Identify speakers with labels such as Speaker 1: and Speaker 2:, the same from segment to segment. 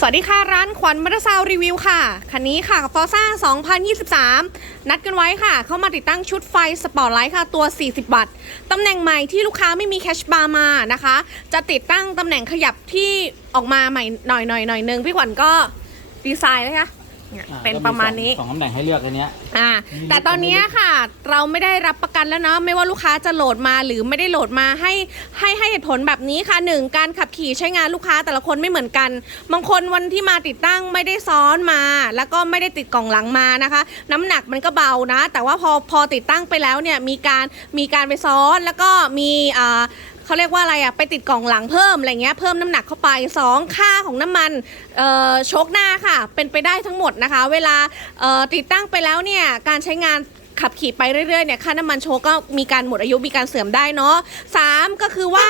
Speaker 1: สวัสดีค่ะ ร้านขวัญมอเตอร์ซาวรีวิวค่ะ คันนี้ค่ะกับฟอร์ซ่า2023 นัดกันไว้ค่ะ เข้ามาติดตั้งชุดไฟสปอร์ตไลท์ค่ะ ตัว 40 วัตต์ตำแหน่งใหม่ที่ลูกค้าไม่มีแคชบาร์มานะคะ จะติดตั้งตำแหน่งขยับที่ออกมาใหม่หน่อยหน่อยหน่อยนึงพี่ขวัญก็ดีไซน์นะคะ เนี่ย
Speaker 2: อ่
Speaker 1: เป็นประมาณนี้
Speaker 2: สองตำแหน่งให้เลือกอันเนี้ย
Speaker 1: อ่า
Speaker 2: มี
Speaker 1: แต่ตอนเนี้ยค่ะเราไม่ได้รับประกันแล้วเนาะไม่ว่าลูกค้าจะโหลดมาหรือไม่ได้โหลดมาให้ให้ให้เหตุผลแบบนี้ค่ะหนึ่งการขับขี่ใช้งานลูกค้าแต่ละคนไม่เหมือนกัน บางคนวันที่มาติดตั้งไม่ได้ซ้อนมา แล้วก็ไม่ได้ติดกล่องหลังมานะคะ น้ำหนักมันก็เบานะ แต่ว่าพอพอติดตั้งไปแล้วเนี่ยมีการมีการไปซ้อนแล้วก็มีอ่า เขาเรียกว่าอะไรอะไปติดกล่องหลังเพิ่มอะไรเงี้ยเพิ่มน้ำหนักเข้าไป 2 ค่าของน้ำมันโชคหน้าค่ะ เป็นไปได้ทั้งหมดนะคะ เวลาติดตั้งไปแล้วเนี่ยการใช้งานขับขี่ไปเรื่อยๆเนี่ยค่าน้ำมันโชคก็มีการหมดอายุมีการเสื่อมได้เนาะสามก็คือว่า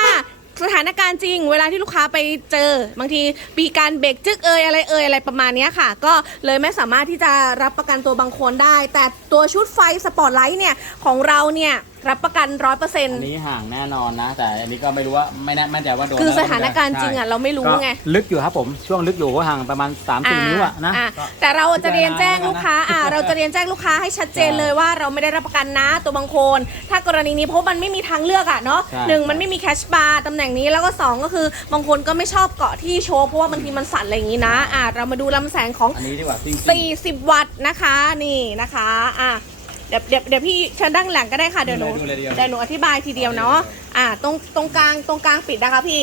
Speaker 1: สถานการณ์จริง เวลาที่ลูกค้าไปเจอ บางทีมีการเบรกจึกเอยอะไรเอยอะไรประมาณนี้ค่ะ ก็เลยไม่สามารถที่จะรับประกันตัวบางคนได้ แต่ตัวชุดไฟสปอร์ตไลท์เนี่ยของเราเนี่ย รับประกันร้อยเปอร์เซ็นต์
Speaker 2: อันนี้ห่างแน่นอนนะ แต่อันนี้ก็ไม่รู้ว่าไม่แน่มั่นใจว่าโดน
Speaker 1: คือ
Speaker 2: แล้ว
Speaker 1: สถานการณ์จริงอะ
Speaker 2: ใช่
Speaker 1: เราไม่รู้ไง
Speaker 2: ก็ลึกอยู่ครับผม ช่วงลึกอยู่ก็ห่างประมาณ 3-4 นิ้วอะนะ
Speaker 1: อ่า
Speaker 2: ก็
Speaker 1: แต่เราจะเรียนแจ้ง
Speaker 2: พิจารณา
Speaker 1: ลูกค้าอ่า
Speaker 2: แล้วกันนะ
Speaker 1: เราจะเรียนแจ้งลูกค้าให้ชัดเจน
Speaker 2: ใช่
Speaker 1: เลยว่าเราไม่ได้รับประกันนะตัวบางคน ถ้ากรณีนี้เพราะมันไม่มีทางเลือกอะเนาะ
Speaker 2: ใช่
Speaker 1: หนึ่งมันไม่มีแคชบาร์ตำแหน่งนี้แล้วก็สองก็คือบางคนก็ไม่ชอบเกาะที่โชว์เพราะว่าบางทีมันสั่นอะไรอย่างนี้นะอ่าเรามาดูลำแสงของ
Speaker 2: อันนี้ดีกว่าจริงๆ
Speaker 1: 40 วัตต์นะคะนี่นะคะอะ เดี๋ยวเดี๋ยวเดี๋ยวพี่เชิญด้านหลังก็ได้ค่ะเดี๋ยวหนู
Speaker 2: ดูเลยดูเลย
Speaker 1: เดี๋ยวหนูอธิบายทีเดียวเนาะอะตรงตรงกลางตรงกลางปิดนะคะพี่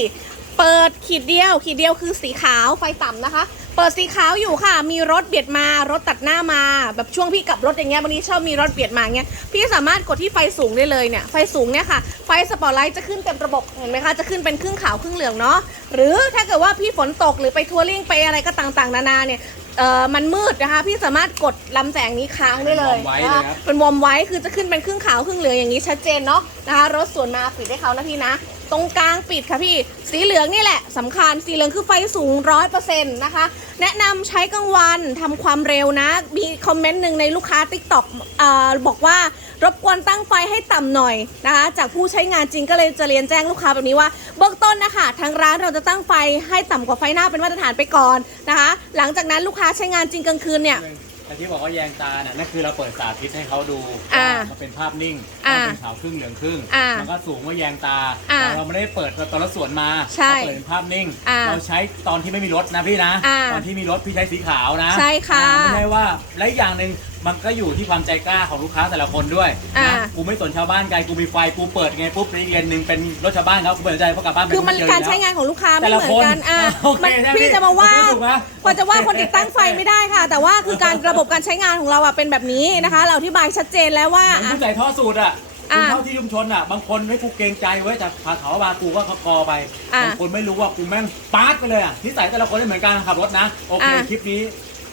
Speaker 1: เปิดขีดเดียว ขีดเดียวคือสีขาวไฟต่ำนะคะ เปิดสีขาวอยู่ค่ะ มีรถเบียดมารถตัดหน้ามา แบบช่วงพี่กลับรถอย่างเงี้ยบางทีชอบมีรถเบียดมาเงี้ยพี่สามารถกดที่ไฟสูงได้เลยเนี่ยไฟสูงเนี่ยค่ะ ไฟสปอตไลท์จะขึ้นเต็มระบบเห็นไหมคะจะขึ้นเป็นครึ่งขาวครึ่งเหลืองเนาะหรือถ้าเกิดว่าพี่ฝนตกหรือไปทัวริ่งไปอะไรก็ต่างๆ นานาเนี่ย เอ่อมันมืดนะคะ พี่สามารถกดลำแสงนี้ค้างได้เลย
Speaker 2: เป็นวอร์มไว้
Speaker 1: นะ
Speaker 2: เลย
Speaker 1: คะ
Speaker 2: ครับ
Speaker 1: เป็นวอร์มไว้คือจะขึ้นเป็นครึ่งขาวครึ่งเหลืองอย่างนี้ชัดเจนเนาะนะคะรถสวนมาปิดให้เขานะพี่นะ ตรงกลางปิดค่ะพี่สีเหลืองนี่แหละสำคัญสีเหลืองคือไฟสูงร้อยเปอร์เซ็นต์นะคะ แนะนำใช้กลางวันทำความเร็วนะ มีคอมเมนต์หนึ่งในลูกค้า t ิ k t o k อ่าบอกว่ารบกวนตั้งไฟให้ต่ำหน่อยนะคะ จากผู้ใช้งานจริงก็เลยจะเรียนแจ้งลูกค้าแบบนี้ว่าเบื้องต้นนะคะทางร้านเราจะตั้งไฟให้ต่ำกว่าไฟหน้าเป็นมาตรฐานไปก่อนนะคะ หลังจากนั้นลูกค้าใช้งานจริงกลางคืนเนี่ย
Speaker 2: แต่ที่บอกว่าแยงตาเนี่ยนั่นคือเราเปิดสาธิตให้เขาดู
Speaker 1: อ่า
Speaker 2: ว่ามันเป็นภาพนิ่ง
Speaker 1: อ่า
Speaker 2: ว่าเป็นขาวครึ่งเหลืองครึ่ง
Speaker 1: อ่า
Speaker 2: มันก็สูงว่าแยงตา
Speaker 1: อ่า
Speaker 2: แต่เราไม่ได้เปิดตอนรถสวนมา
Speaker 1: ใช่
Speaker 2: เราเปิดเป็นภาพนิ่ง
Speaker 1: อ่า
Speaker 2: เราใช้ตอนที่ไม่มีรถนะพี่นะ
Speaker 1: อ่า
Speaker 2: ตอนที่มีรถพี่ใช้สีขาวนะ
Speaker 1: ใช่ค่ะ
Speaker 2: อ่าไม่ใช่ว่าและอีกอย่างหนึ่งมันก็อยู่ที่ความใจกล้าของลูกค้าแต่ละคนด้วย
Speaker 1: อ่า
Speaker 2: นะกูไม่สนชาวบ้านไกลกูมีไฟกูเปิดไงปุ๊บอีกเดือนหนึ่งเป็นรถชาวบ้านเขากูเปิดใจเพราะกลับบ้าน
Speaker 1: คือมัน
Speaker 2: ไเจ
Speaker 1: การ
Speaker 2: ยู่แล้ว
Speaker 1: ใช้งานของลูกค้าไม่
Speaker 2: แต่
Speaker 1: เห
Speaker 2: ละ
Speaker 1: มือนกัน
Speaker 2: คน
Speaker 1: อะ
Speaker 2: โอเค
Speaker 1: มัน
Speaker 2: ใช่
Speaker 1: พี่จะมาว่า
Speaker 2: ถูกไหม
Speaker 1: พอจะว่าคนติดตั้งไฟไม่ได้ค่ะ แต่ว่าคือการระบบการใช้งานของเราอะเป็นแบบนี้นะคะ เราอธิบายชัดเจนแล้วว่า
Speaker 2: เหมือน
Speaker 1: อะ
Speaker 2: ผู้ใส่ท่อสูตรอะ
Speaker 1: อ่า
Speaker 2: คุณเข้าที่ชุมชนอะ บางคนไม่กูเกรงใจเว้ยแต่พาเขามากูก็เขากอไป
Speaker 1: อ่า
Speaker 2: บางคนไม่รู้ว่ากูแม่งปาดไปเลยอะที่ใส่แต่ละคนไม่เหมือนกันขับรถนะ โอเค
Speaker 1: อ่า
Speaker 2: คลิปนี้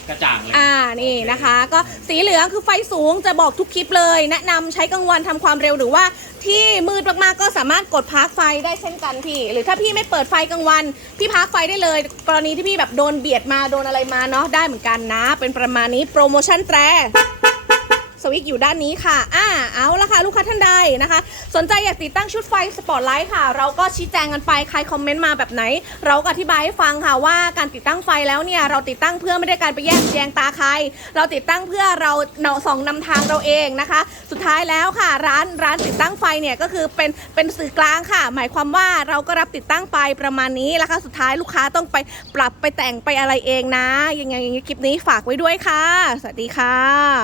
Speaker 2: กระจ่างเลย
Speaker 1: อ่านี่นะคะ ก็สีเหลืองคือไฟสูงจะบอกทุกคลิปเลย แนะนำใช้กลางวันทำความเร็วหรือว่าที่มืดมากๆก็สามารถกดพาร์คไฟได้เช่นกันพี่ หรือถ้าพี่ไม่เปิดไฟกลางวันพี่พาร์คไฟได้เลย กรณีที่พี่แบบโดนเบียดมาโดนอะไรมาเนาะได้เหมือนกันนะ เป็นประมาณนี้โปรโมชั่นแตร สวิตช์อยู่ด้านนี้ค่ะ อ่า เอาละค่ะ ลูกค้าท่านใดนะคะ สนใจอยากติดตั้งชุดไฟสปอตไลท์ค่ะ เราก็ชี้แจงกันไป ใครคอมเมนต์มาแบบไหน เราก็อธิบายให้ฟังค่ะว่าการติดตั้งไฟแล้วเนี่ย เราติดตั้งเพื่อไม่ได้การไปแย่งแยงตาใคร เราติดตั้งเพื่อเราเนาส่องนำทางเราเองนะคะ สุดท้ายแล้วค่ะ ร้านร้านติดตั้งไฟเนี่ยก็คือเป็นเป็นสื่อกลางค่ะ หมายความว่าเราก็รับติดตั้งไปประมาณนี้แล้วค่ะสุดท้ายลูกค้าต้องไปปรับไปแต่งไปอะไรเองนะยังไงยังไงคลิปนี้ฝากไว้ด้วยค่ะ สวัสดีค่ะ